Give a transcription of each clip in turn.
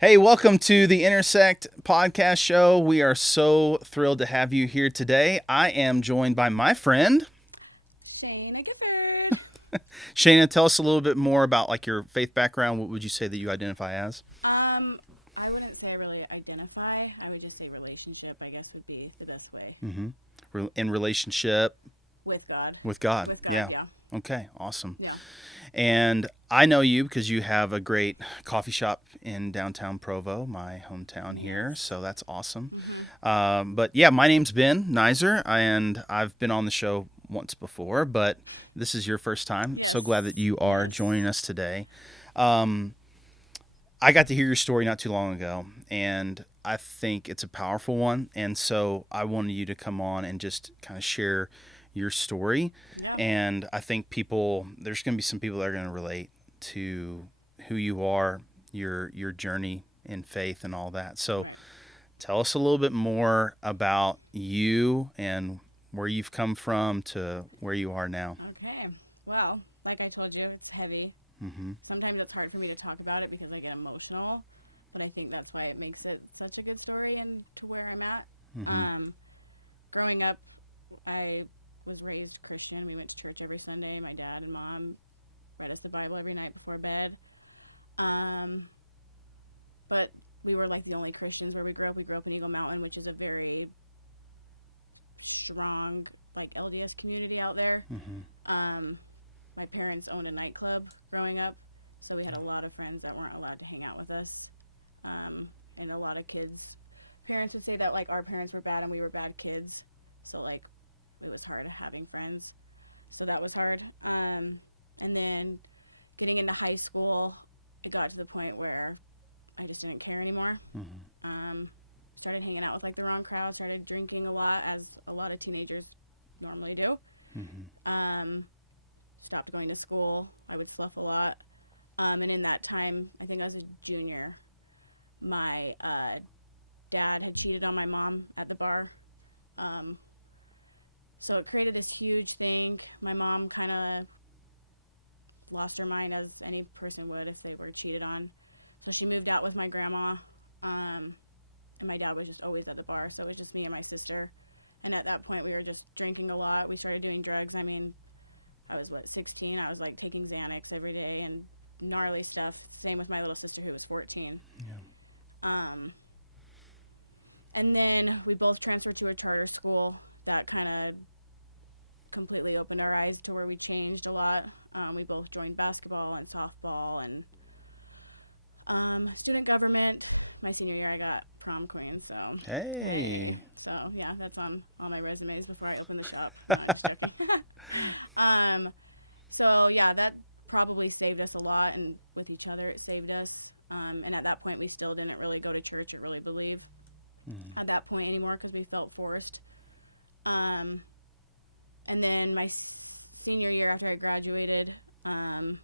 Hey, welcome to the Intersect podcast show. We are so thrilled to have you here today. I am joined by my friend Shayna Gifford. Shayna. Tell us a little bit more about like your faith background. What would you say that you identify as? I wouldn't say I really identify. I would just say relationship, I guess, would be the best way. In relationship With God. with God. With God, yeah. Okay, awesome. Yeah. And I know you because you have a great coffee shop in downtown Provo, my hometown here. Yes. So that's awesome. Mm-hmm. But yeah, my name's Ben Nizer, and I've been on the show once before, but this is your first time. Yes. So glad that you are Yes. joining us today. I got to hear your story not too long ago, and I think it's a powerful one. And so I wanted you to come on and just kind of share your story. Yeah. And I think there's going to be some people that are going to relate to who you are, your journey in faith and all that. So Right. tell us a little bit more about you and where you've come from to where you are now. Okay. Well, like I told you, it's heavy. Mm-hmm. Sometimes it's hard for me to talk about it because I get emotional, but I think that's why it makes it such a good story and to where I'm at. Mm-hmm. Growing up, I was raised Christian. We went to church every Sunday. My dad and mom read us the Bible every night before bed. But we were like the only Christians where we grew up. We grew up in Eagle Mountain, which is a very strong like LDS community out there. Mm-hmm. My parents owned a nightclub growing up, so we had a lot of friends that weren't allowed to hang out with us. And a lot of kids, parents would say that like our parents were bad and we were bad kids. So like it was hard having friends. So that was hard. And then getting into high school, it got to the point where I just didn't care anymore. Mm-hmm. Started hanging out with like the wrong crowd, started drinking a lot, as a lot of teenagers normally do. Mm-hmm. Stopped going to school. I would slough a lot. And in that time, I think I was a junior, my dad had cheated on my mom at the bar. So it created this huge thing. My mom kind of lost her mind, as any person would if they were cheated on. So she moved out with my grandma. And my dad was just always at the bar. So it was just me and my sister. And at that point, we were just drinking a lot. We started doing drugs. I mean, I was, 16? I was, like, taking Xanax every day and gnarly stuff. Same with my little sister, who was 14. Yeah. And then we both transferred to a charter school. That kind of completely opened our eyes to where we changed a lot. We both joined basketball and softball and student government. My senior year, I got prom queen, so Hey. So yeah, that's on all my resumes before I open the shop. No, I'm just joking. So yeah, that probably saved us a lot, and with each other it saved us. And at that point, we still didn't really go to church or really believe at that point anymore because we felt forced. And then my senior year after I graduated, I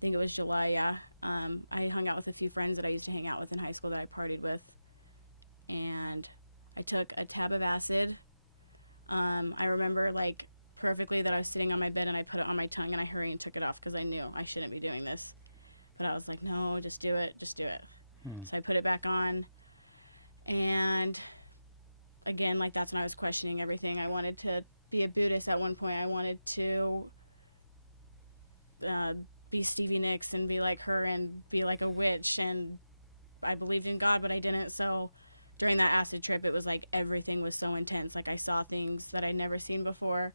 think it was July, yeah. I hung out with a few friends that I used to hang out with in high school that I partied with. And I took a tab of acid. I remember, like, perfectly that I was sitting on my bed and I put it on my tongue and I hurried and took it off because I knew I shouldn't be doing this. But I was like, no, just do it. Just do it. So I put it back on. And, again, like, that's when I was questioning everything. I wanted to be a Buddhist at one point. I wanted to be Stevie Nicks and be like her and be like a witch, and I believed in God, but I didn't. So during that acid trip, it was like everything was so intense. Like I saw things that I'd never seen before.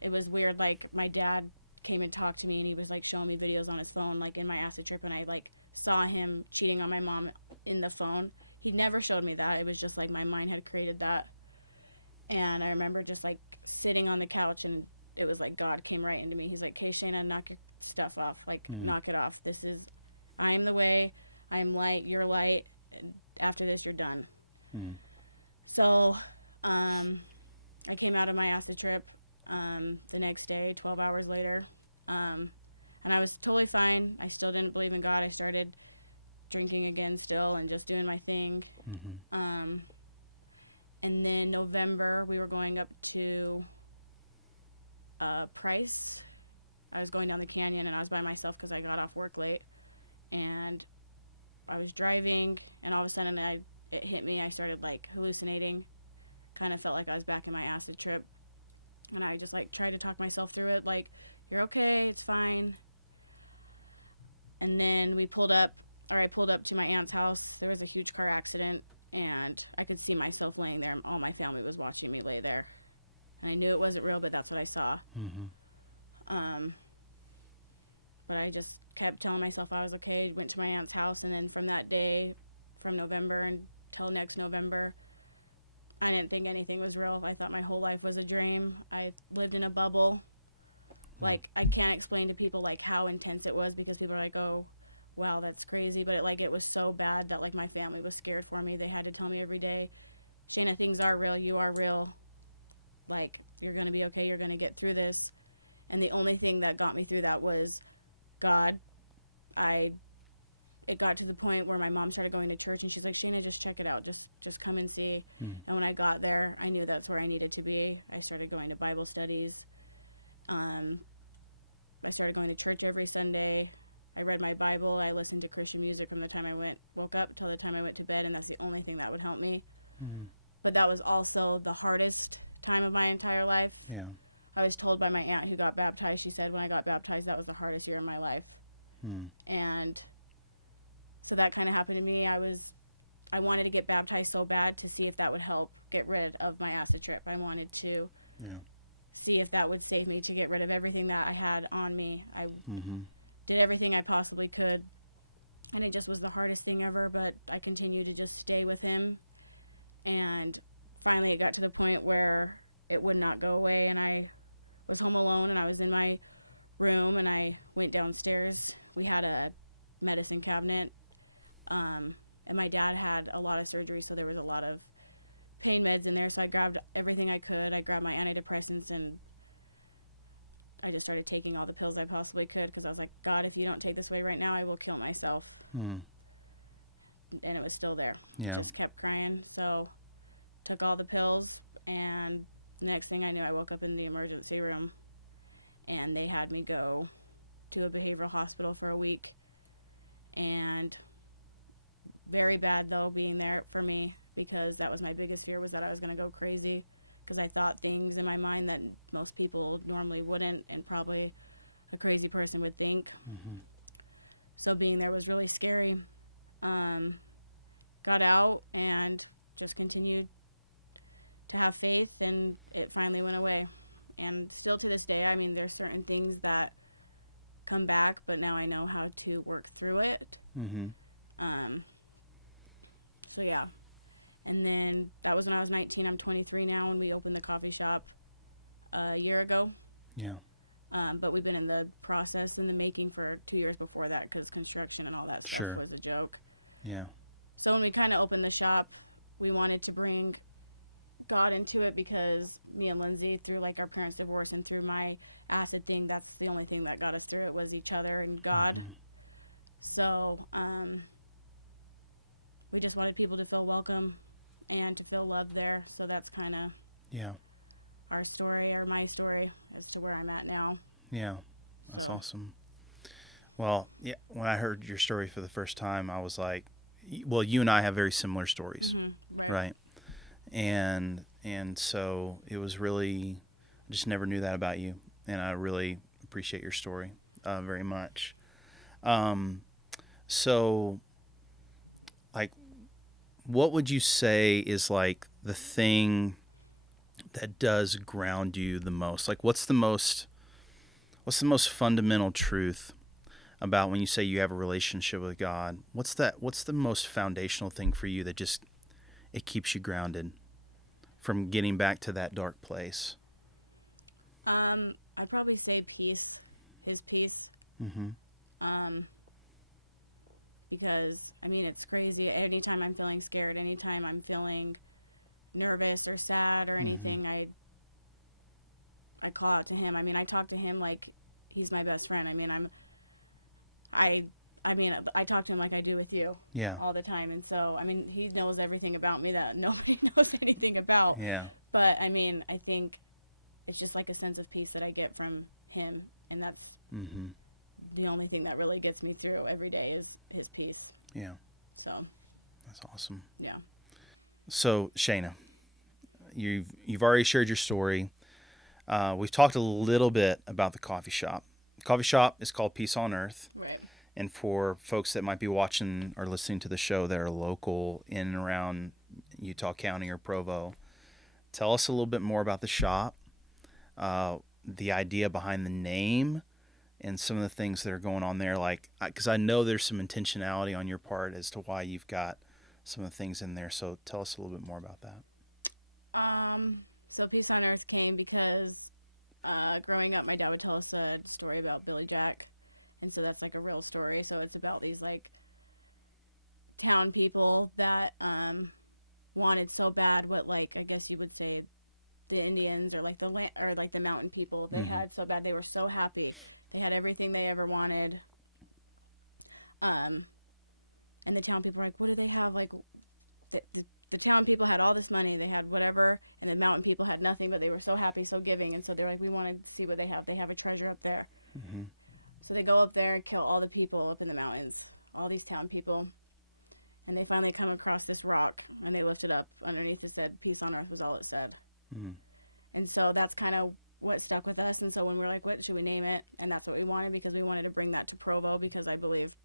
It was weird. Like my dad came and talked to me and he was like showing me videos on his phone, like in my acid trip, and I like saw him cheating on my mom in the phone. He never showed me that. It was just like my mind had created that. And I remember just like sitting on the couch, and it was like God came right into me. He's like, "Okay, Shayna, knock your stuff off. Like, knock it off. I am the way. I am light. You're light. After this, you're done." So I came out of my acid trip the next day, 12 hours later. And I was totally fine. I still didn't believe in God. I started drinking again still and just doing my thing. And then November, we were going up to Price. I was going down the canyon, and I was by myself because I got off work late. And I was driving, and all of a sudden it hit me. I started like hallucinating. Kind of felt like I was back in my acid trip. And I just like tried to talk myself through it, like, you're okay, it's fine. And then I pulled up to my aunt's house. There was a huge car accident, and I could see myself laying there. All my family was watching me lay there. And I knew it wasn't real, but that's what I saw. But I just kept telling myself I was okay, went to my aunt's house, and then from that day, from November until next November, I didn't think anything was real. I thought my whole life was a dream. I lived in a bubble. Like, I can't explain to people like how intense it was, because people are like, oh, wow, that's crazy. But it was so bad that like my family was scared for me. They had to tell me every day, Shayna, things are real. You are real. Like, you're going to be okay. You're going to get through this. And the only thing that got me through that was God. It got to the point where my mom started going to church, and she's like, Shayna, just check it out. Just come and see. And when I got there, I knew that's where I needed to be. I started going to Bible studies. I started going to church every Sunday. I read my Bible. I listened to Christian music from the time I woke up till the time I went to bed, and that's the only thing that would help me. But that was also the hardest time of my entire life. Yeah. I was told by my aunt who got baptized, she said when I got baptized, that was the hardest year of my life. And so that kind of happened to me. I wanted to get baptized so bad to see if that would help get rid of my acid trip. I wanted to see if that would save me, to get rid of everything that I had on me. I did everything I possibly could, and it just was the hardest thing ever, but I continued to just stay with him. And finally it got to the point where it would not go away, and I was home alone, and I was in my room, and I went downstairs. We had a medicine cabinet, and my dad had a lot of surgery, so there was a lot of pain meds in there. So I grabbed everything I could. I grabbed my antidepressants, and I just started taking all the pills I possibly could, because I was like, God, if you don't take this away right now, I will kill myself. And it was still there. Just kept crying. So took all the pills, and the next thing I knew, I woke up in the emergency room, and they had me go to a behavioral hospital for a week. And very bad, though, being there for me, because that was my biggest fear, was that I was going to go crazy, because I thought things in my mind that most people normally wouldn't, and probably a crazy person would think. So being there was really scary. Got out and just continued to have faith, and it finally went away. And still to this day, I mean, there's certain things that come back, but now I know how to work through it. So yeah. And then that was when I was 19. I'm 23 now, and we opened the coffee shop a year ago. But we've been in the process and the making for 2 years before that, because construction and all that stuff was a joke. So when we kind of opened the shop, we wanted to bring God into it, because me and Lindsay, through like our parents' divorce and through my acid thing, that's the only thing that got us through it, was each other and God. So we just wanted people to feel welcome and to feel loved there. So that's kind of our story, or my story, as to where I'm at now. That's awesome. Well, when I heard your story for the first time, I was like, well, you and I have very similar stories. Right. And so it was really, I just never knew that about you, and I really appreciate your story very much. So, like, what would you say is like the thing that does ground you the most? Like, what's the most fundamental truth about when you say you have a relationship with God? What's the most foundational thing for you that just, it keeps you grounded from getting back to that dark place? I'd probably say peace, his peace. Because, I mean, it's crazy. Anytime I'm feeling scared, anytime I'm feeling nervous or sad or anything, I call out to him. I mean, I talk to him like he's my best friend. I mean, I talk to him like I do with you all the time. And so, I mean, he knows everything about me that nobody knows anything about. But, I mean, I think it's just like a sense of peace that I get from him. And that's the only thing that really gets me through every day, is his peace. So, That's awesome. yeah. So Shayna, you've already shared your story. We've talked a little bit about the coffee shop. The coffee shop is called Peace on Earth. Right. And for folks that might be watching or listening to the show that are local in and around Utah County or Provo, tell us a little bit more about the shop, the idea behind the name, and some of the things that are going on there. Like, because I know there's some intentionality on your part as to why you've got some of the things in there. So tell us a little bit more about that. So Peace on Earth came because growing up, my dad would tell us a story about Billy Jack. And so that's like a real story. So it's about these like town people that wanted so bad what, like, I guess you would say the Indians or like the land or like the mountain people, they had so bad. They were so happy. They had everything they ever wanted. And the town people were like, what do they have? Like the town people had all this money, they had whatever, and the mountain people had nothing, but they were so happy, so giving, and so they're like, we want to see what they have. They have a treasure up there. So they go up there and kill all the people up in the mountains, all these town people, and they finally come across this rock, and they lift it up. Underneath it said, Peace on Earth was all it said. And so that's kind of what stuck with us. And so when we were like, what should we name it? And that's what we wanted, because we wanted to bring that to Provo, because I believe,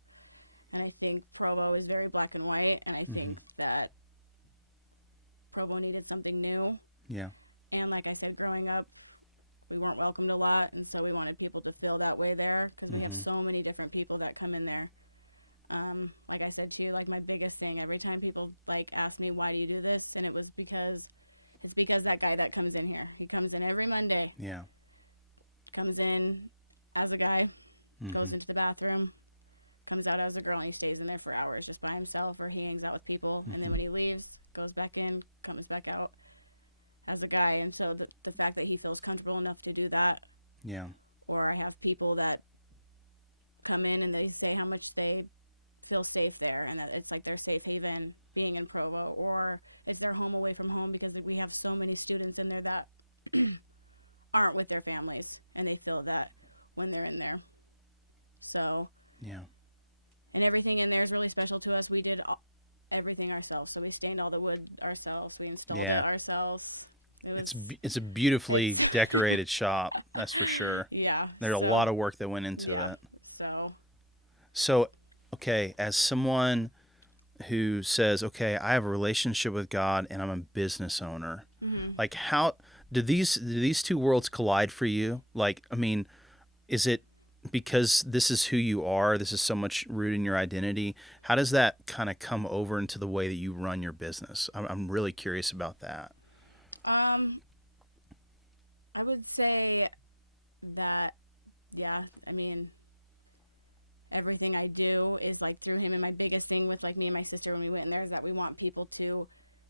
and I think Provo is very black and white, and I think that Provo needed something new. Yeah. And like I said, growing up, we weren't welcomed a lot, and so we wanted people to feel that way there, because we have so many different people that come in there. Like I said to you, like my biggest thing, every time people like ask me, why do you do this? And it's because that guy that comes in here, he comes in every Monday, Yeah. comes in as a guy, goes into the bathroom, comes out as a girl, and he stays in there for hours just by himself, or he hangs out with people. And then when he leaves, goes back in, comes back out as a guy. And so the fact that he feels comfortable enough to do that, Yeah. or I have people that come in and they say how much they feel safe there, and that it's like their safe haven being in Provo, or it's their home away from home, because we have so many students in there that aren't with their families, and they feel that when they're in there. So, Yeah. and everything in there is really special to us. We did everything ourselves. So we stained all the wood ourselves. We installed it ourselves. It was. It's a beautifully decorated shop. That's for sure. Yeah. There's a lot of work that went into it. So, okay, as someone who says, okay, I have a relationship with God and I'm a business owner, like how do these two worlds collide for you? Like, I mean, is it because this is who you are, this is so much rooted in your identity? How does that kind of come over into the way that you run your business? I'm really curious about that. I would say that, yeah, I mean, everything I do is like through him. And my biggest thing with like me and my sister when we went in there is that we want people to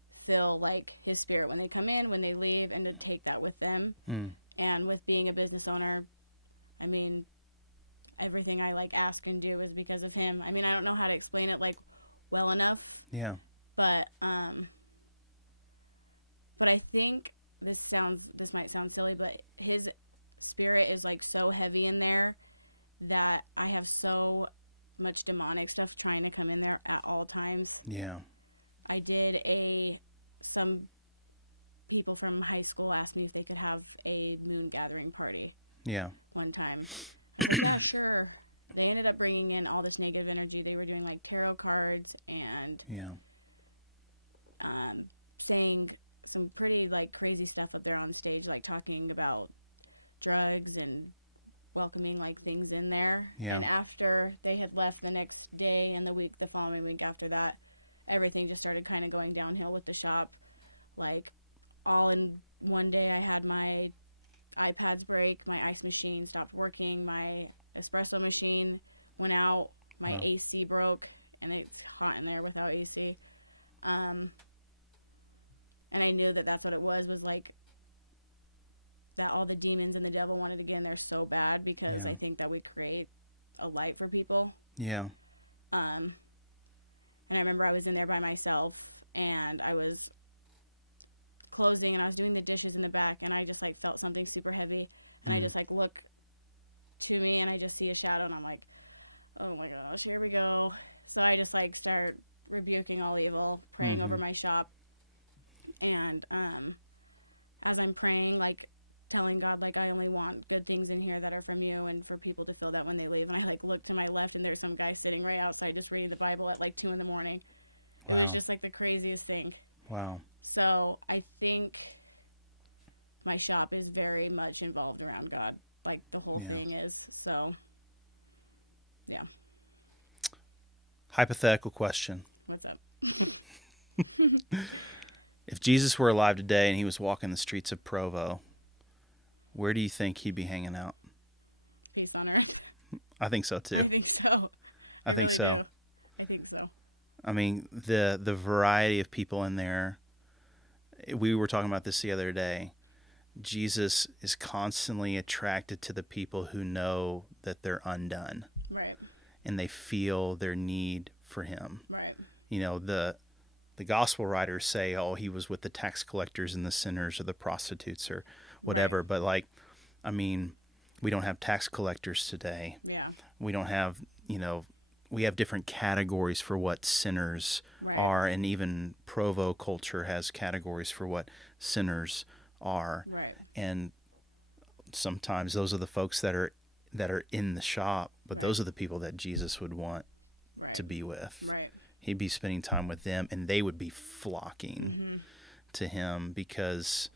feel like his spirit when they come in, when they leave, and to take that with them. And with being a business owner, I mean, everything I like ask and do is because of him. I mean, I don't know how to explain it like well enough. Yeah. But I think this might sound silly, but his spirit is like so heavy in there that I have so much demonic stuff trying to come in there at all times. Yeah. I did some people from high school asked me if they could have a moon gathering party. Yeah. One time. I was like, yeah, sure. They ended up bringing in all this negative energy. They were doing like tarot cards and saying some pretty like crazy stuff up there on stage, like talking about drugs and welcoming like things in there. And after they had left the next day and the following week after that, everything just started kind of going downhill with the shop. Like all in one day, I had my iPads break, my ice machine stopped working, my espresso machine went out, my AC broke, and it's hot in there without AC. And I knew that that's what it was like that all the demons and the devil wanted to get in there so bad, because I think that we create a light for people. Yeah. And I remember I was in there by myself, and I was closing, and I was doing the dishes in the back, and I just like felt something super heavy, and I just like look to me, and I just see a shadow, and I'm like, oh my gosh, here we go. So I just like start rebuking all evil, praying over my shop. And as I'm praying, like telling God, like, I only want good things in here that are from you, and for people to feel that when they leave. And I like look to my left, and there's some guy sitting right outside just reading the Bible at like 2 a.m. It was Wow. just like the craziest thing. Wow. So I think my shop is very much involved around God. Like the whole thing is. So, yeah. Hypothetical question. What's up? If Jesus were alive today and he was walking the streets of Provo, where do you think he'd be hanging out? Peace on earth. I think so too. I think so. I think really so. do. I think so. I mean, the variety of people in there. We were talking about this the other day. Jesus is constantly attracted to the people who know that they're undone Right. and they feel their need for him. Right. You know, the gospel writers say, oh, he was with the tax collectors and the sinners or the prostitutes or whatever. Right. But like, I mean, we don't have tax collectors today. Yeah. We don't have, you know, we have different categories for what sinners Right. are. And even Provo culture has categories for what sinners are. Right. And sometimes those are the folks that are in the shop, but Right. those are the people that Jesus would want Right. to be with. Right. He'd be spending time with them, and they would be flocking Mm-hmm. to him because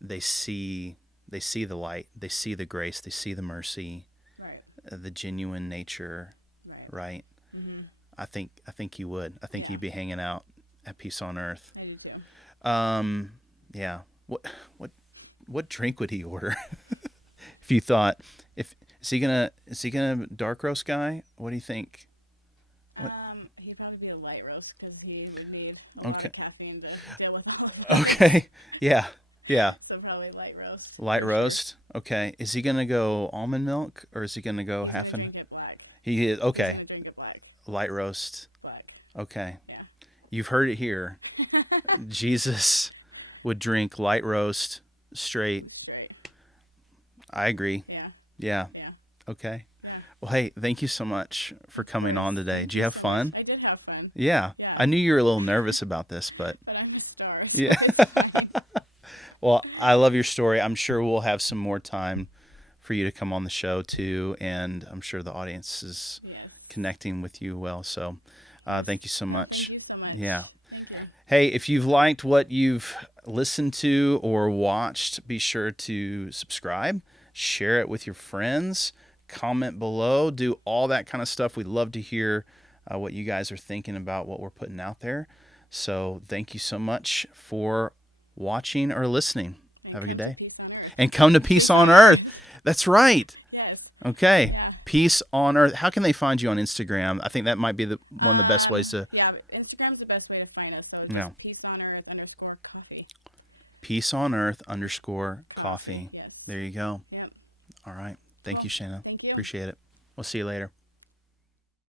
they see the light, they see the grace, they see the mercy, Right. the genuine nature. Right. Right. Mm-hmm. I think he would. I think Yeah. he'd be hanging out at Peace on Earth. I do too. Yeah. What drink would he order? If you thought, is he gonna dark roast guy? What do you think? He'd probably be a light roast because he would need a lot Okay. of caffeine to deal with all of us. Okay. Yeah. Yeah. So probably light roast. Light for sure. roast. Okay. Is he gonna go almond milk or is he gonna go? He's half gonna drink it black. He is He's okay. gonna drink it black. Light roast. Black. Okay. Yeah. You've heard it here. Jesus would drink light roast straight. Straight. I agree. Yeah. Yeah. Yeah. Okay. Yeah. Well, hey, thank you so much for coming on today. Thank Did you have so fun? much. I did have fun, Yeah. Yeah. I knew you were a little nervous about this, but but I'm a star, so Yeah. it's fine. well, I love your story. I'm sure we'll have some more time for you to come on the show too, and I'm sure the audience is Yes. connecting with you well. So, Yes. thank you so No, much. thank you so much. Yeah. Thank you. Hey, if you've liked what you've listened to or watched, be sure to subscribe, share it with your friends, comment below, do all that kind of stuff. We'd love to hear what you guys are thinking about what we're putting out there. So thank you so much for watching or listening. And Have a come good to day. Peace on Earth. And come to Peace on Earth. That's right. Yes. Okay. Yeah. Peace on Earth. How can they find you on Instagram? I think that might be one of the best ways to. Yeah, but Instagram's the best way to find us. So just Yeah. Peace on Earth _coffee. Peace on Earth _ Coffee. coffee. Yes. There you go. Yep. All right. Thank Cool. you, Shayna. Thank you. Appreciate it. We'll see you later.